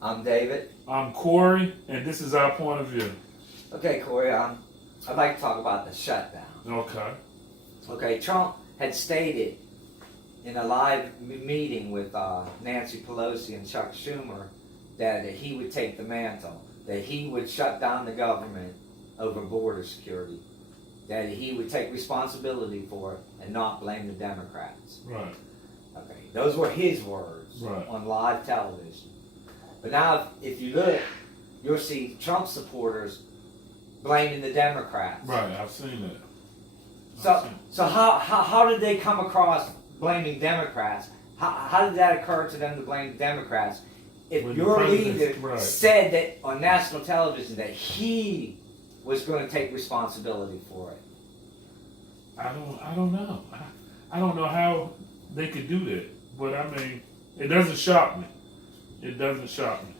I'm David. I'm Corey, and this is our point of view. Okay, Corey, I'd like to talk about the shutdown. Okay. Okay, Trump had stated in a live meeting with Nancy Pelosi and Chuck Schumer that he would take the mantle, that he would shut down the government over border security, that he would take responsibility for it and not blame the Democrats. Right. Okay, those were his words on live television. But now, if you look, you'll see Trump supporters blaming the Democrats. Right, I've seen that. So how did they come across blaming Democrats? How did that occur to them to blame Democrats? If When your the leader right. said that on national television that he was going to take responsibility for it. I don't know. I don't know how they could do that. But I mean, it doesn't shock me. It doesn't shock me.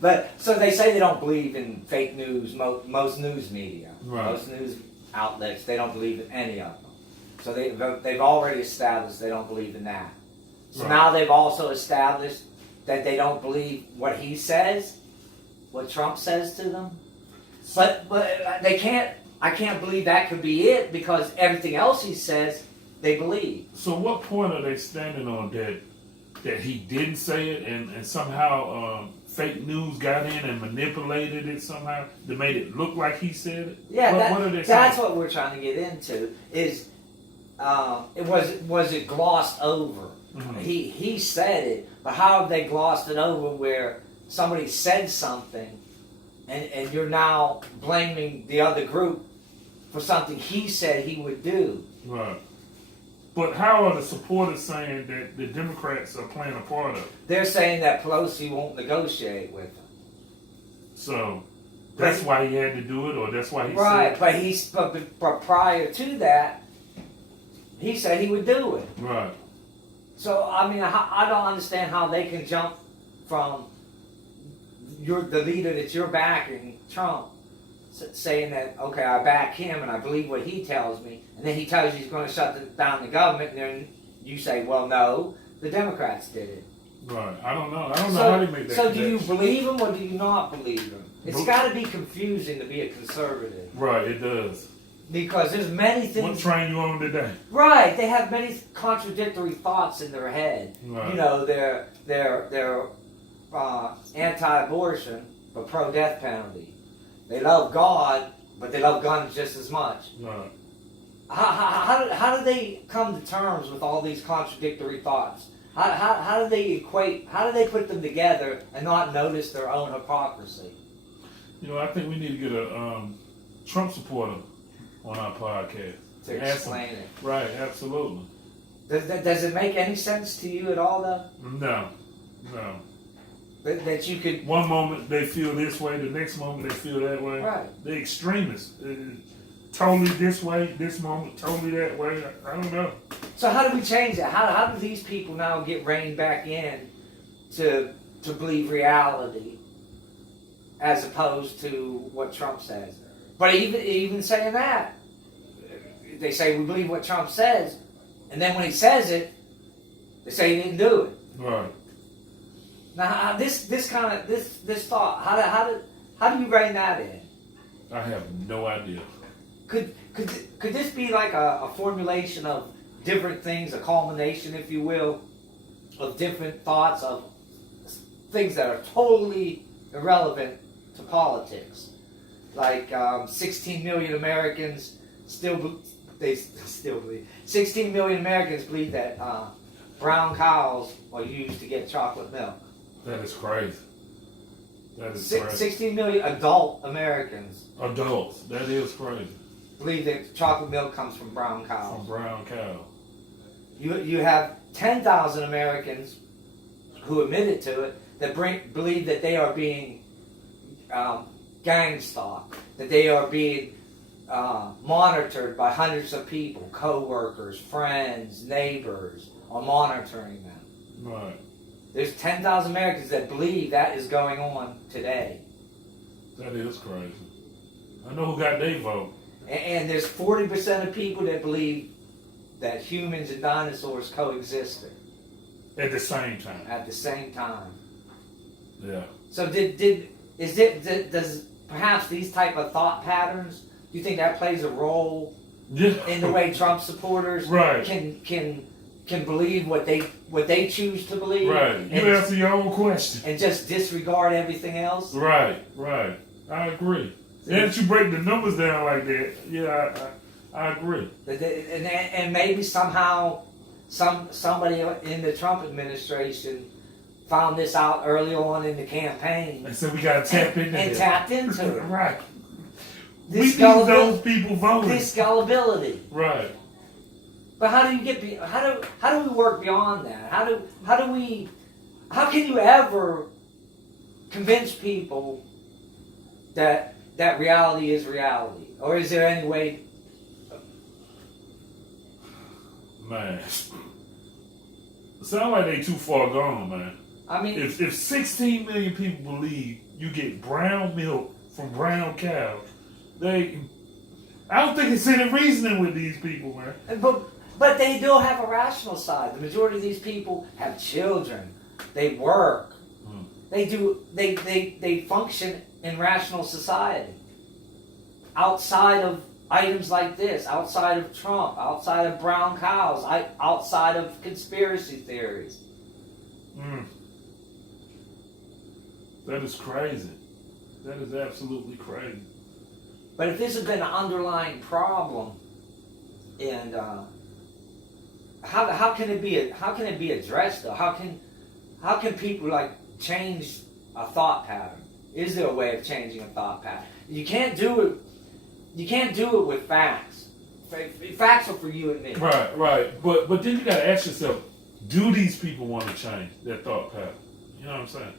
But so they say they don't believe in fake news. Most news media, Right. most news outlets, they don't believe in any of them. So they've already established they don't believe in that. So Right. now they've also established that they don't believe what he says, what Trump says to them. But they can't. I can't believe that could be it because everything else he says they believe. So what point are they standing on that he didn't say it and somehow fake news got in and manipulated it somehow that made it look like he said it? Yeah, what are they that's saying? what we're trying to get into. Is was it glossed over? Mm-hmm. He said it, but how have they glossed it over where somebody said something and you're now blaming the other group for something he said he would do? Right. But how are the supporters saying that the Democrats are playing a part of it? They're saying that Pelosi won't negotiate with them. So that's why he had to do it, or that's why he Right, said but prior to that, he said he would do it. Right. So I mean, I don't understand how they can jump from the leader that you're backing, Trump, saying that, okay, I back him and I believe what he tells me, and then he tells you he's going to shut down the government, and then you say, well, no, the Democrats did it. Right. I don't know how they make that So do you connection. believe him or do you not believe him? It's got to be confusing to be a conservative. Right, it does. Because there's many things. What train you on today? Right, they have many contradictory thoughts in their head. Right. You know, they're anti-abortion but pro-death penalty. They love God, but they love guns just as much. Right. How do they come to terms with all these contradictory thoughts? How do they equate? How do they put them together and not notice their own hypocrisy? You know, I think we need to get a Trump supporter on our podcast To explain it. Right, absolutely. Does it make any sense to you at all, though? No. That you could. One moment they feel this way, the next moment they feel that way. Right. They're extremists. Totally this way, this moment, totally that way. I don't know. So how do we change that? How do these people now get reined back in to believe reality as opposed to what Trump says? But even saying that, they say we believe what Trump says, and then when he says it, they say he didn't do it. Right. Now this thought, how do you rein that in? I have no idea. Could this be like a formulation of different things, a culmination, if you will, of different thoughts of things that are totally irrelevant to politics? Like 16 million Americans still believe. 16 million Americans believe that brown cows are used to get chocolate milk. That is crazy. That is crazy. 16 million adult Americans. Adults. That is crazy. Believe that chocolate milk comes from brown cows. From brown cow. You have 10,000 Americans who admitted to it that believe that they are being gang stalked, that they are being monitored by hundreds of people, co-workers, friends, neighbors, are monitoring them. Right. There's 10,000 Americans that believe that is going on today. That is crazy. I know who got their vote. And there's 40% of people that believe that humans and dinosaurs coexisted At the same time. at the same time. Yeah. So does perhaps these type of thought patterns? Do you think that plays a role in the way Trump supporters Right. can believe what they choose to believe? Right. You answer your own question. And just disregard everything else? Right. I agree. And if you break the numbers down like that, yeah, I agree. And maybe somehow somebody in the Trump administration found this out early on in the campaign. And so we got to tap into and it. tapped into it. Right. We This need those people voting. This gullibility. Right. But how do you get? How do we work beyond that? How can you ever convince people that reality is reality, or is there any way? Man, sound like they too far gone, man. I mean, if 16 million people believe you get brown milk from brown cows, I don't think it's any reasoning with these people, man. But they do have a rational side. The majority of these people have children. They work. They do. They function in rational society. Outside of items like this, outside of Trump, outside of brown cows, outside of conspiracy theories. That is crazy. That is absolutely crazy. But if this has been an underlying problem, and how can it be addressed though? How can people like change a thought pattern? Is there a way of changing a thought pattern? You can't do it. You can't do it with facts. Facts are for you and me. Right. But then you got to ask yourself: do these people want to change their thought pattern? You know what I'm saying?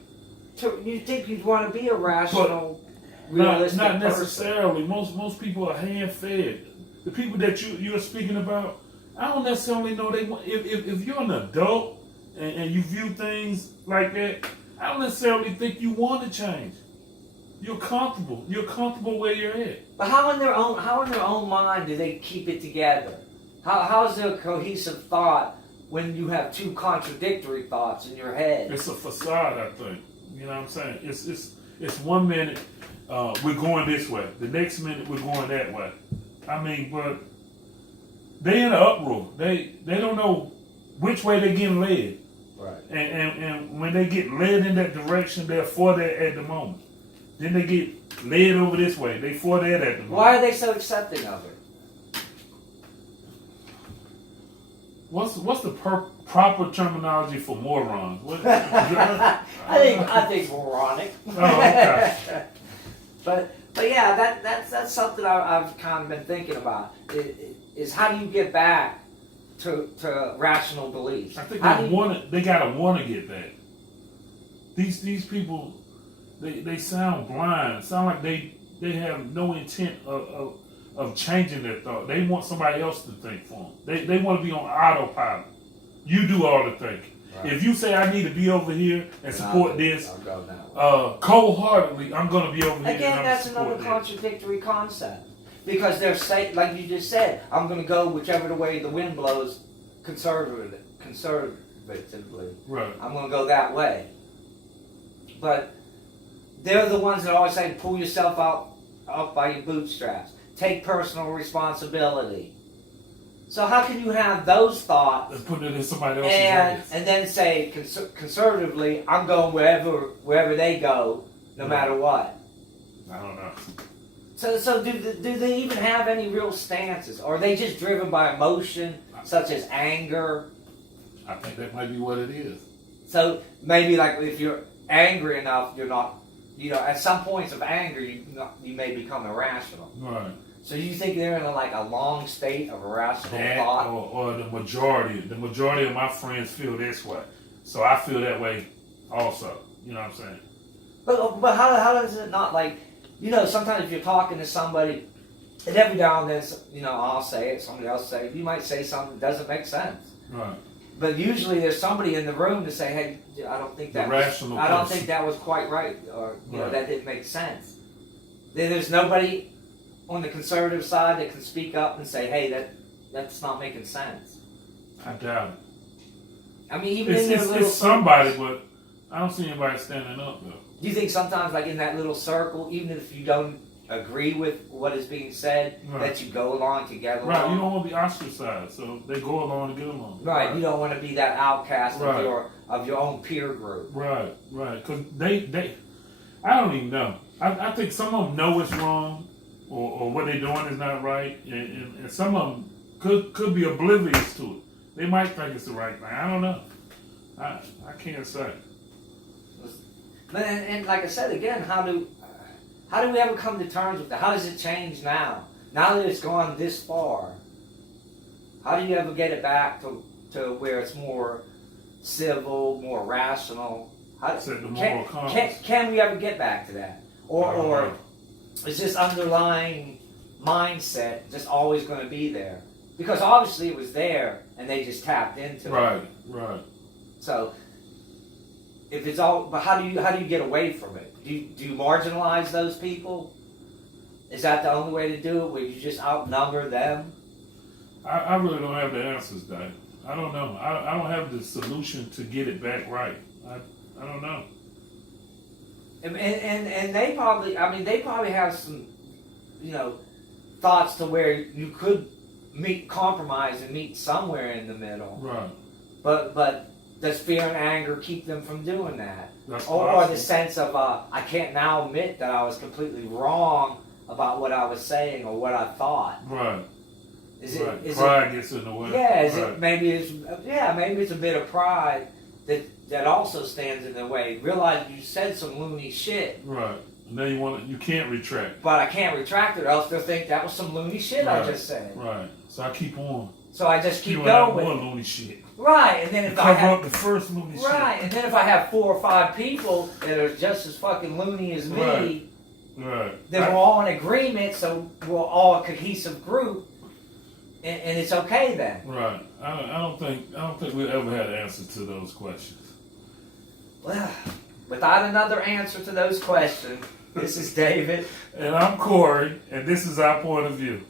So you think you'd want to be a rational, realistic not person? necessarily. Most people are hand fed. The people that you're speaking about, I don't necessarily know they want. If you're an adult and you view things like that, I don't necessarily think you want to change. You're comfortable. You're comfortable where you're at. But how in their own mind do they keep it together? How is there a cohesive thought when you have two contradictory thoughts in your head? It's a facade, I think. You know what I'm saying? It's 1 minute we're going this way. The next minute we're going that way. I mean, but they in an uproar. They don't know which way they're getting led. Right. And when they get led in that direction, they're for that at the moment. Then they get led over this way. They for that at the moment. Why are they so accepting of it? What's the proper terminology for morons? I think moronic. Oh, okay. But yeah, that's something I've kind of been thinking about. Is how do you get back to rational beliefs? I think they gotta want to get back. These people, they sound blind. Sound like they have no intent of changing their thought. They want somebody else to think for them. They want to be on autopilot. You do all the thinking. Right. If you say I need to be over here and support this, I'll go that way. cold-heartedly, I'm going to be over here. Again, that's another contradictory concept. Because they're saying, like you just said, I'm going to go whichever way the wind blows conservatively. Right. I'm going to go that way. But they're the ones that always say, pull yourself up by your bootstraps. Take personal responsibility. So how can you have those thoughts and put it in somebody else's hands, and then say conservatively, I'm going wherever they go, no matter what? I don't know. So do they even have any real stances? Or are they just driven by emotion, such as anger? I think that might be what it is. So maybe like if you're angry enough, you're not, at some points of anger, you may become irrational. Right. So you think they're in a long state of irrational thought? Or the majority of my friends feel this way. So I feel that way also. You know what I'm saying? But how does it not sometimes if you're talking to somebody, and every now and then, I'll say it, somebody else say it, you might say something that doesn't make sense. Right. But usually there's somebody in the room to say, hey, I don't think that was quite right, or right. That didn't make sense. Then there's nobody on the conservative side that can speak up and say, hey, that's not making sense. I doubt it. I mean, even it's somebody, but I don't see anybody standing up though. Do you think sometimes, like in that little circle, even if you don't agree with what is being said, that you go along to get along? Right, you don't want to be ostracized, so they go along to get along. Right, you don't want to be that outcast of your own peer group. Right, because they, I don't even know. I think some of them know it's wrong, or what they're doing is not right, and some of them could be oblivious to it. They might think it's the right thing. I don't know. I can't say. And like I said again, how do we ever come to terms with that? How does it change now? Now that it's gone this far, how do you ever get it back to where it's more civil, more rational? Can we ever get back to that? Or is this underlying mindset just always going to be there? Because obviously it was there and they just tapped into it. Right. So if it's all, but how do you get away from it? Do you marginalize those people? Is that the only way to do it? Where you just outnumber them? I really don't have the answers, Dave. I don't know. I don't have the solution to get it back right. I don't know. And they probably have some, thoughts to where you could compromise and meet somewhere in the middle. Right. But does fear and anger keep them from doing that? Or the sense of I can't now admit that I was completely wrong about what I was saying or what I thought. Right. Is pride gets in the way. Yeah. Maybe it's a bit of pride that also stands in the way. Realize you said some loony shit. Right. And then you can't retract. But I can't retract it, or else they'll think that was some loony shit I just said. Right. So I keep on. So I just keep going with more loony shit. Right, and then if I have the first loony shit. Right, and then if I have 4 or 5 people that are just as fucking loony as me, then we're all in agreement, so we're all a cohesive group, and it's okay then. Right. I don't think we ever had an answer to those questions. Well, without another answer to those questions, this is David. And I'm Corey, and this is our point of view.